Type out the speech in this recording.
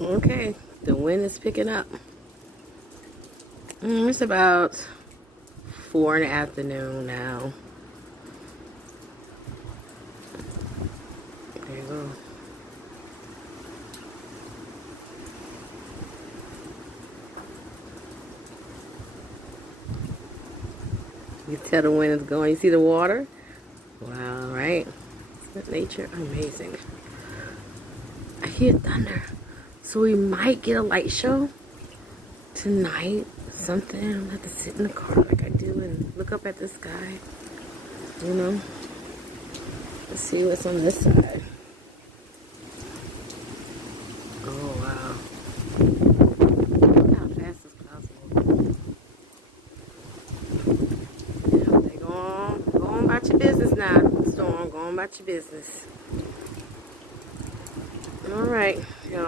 Okay, the wind is picking up. It's about 4 in the afternoon now. There you go. You can tell the wind is going. You see the water? Wow, right? Isn't nature amazing? I hear thunder. So we might get a light show tonight. Something. I'm gonna have to sit in the car like I do and look up at the sky. You know? Let's see what's on this side. Oh, wow. Look how fast this cloud's moving. Yeah, they go on about your business now, Storm. Go on about your business. All right, y'all.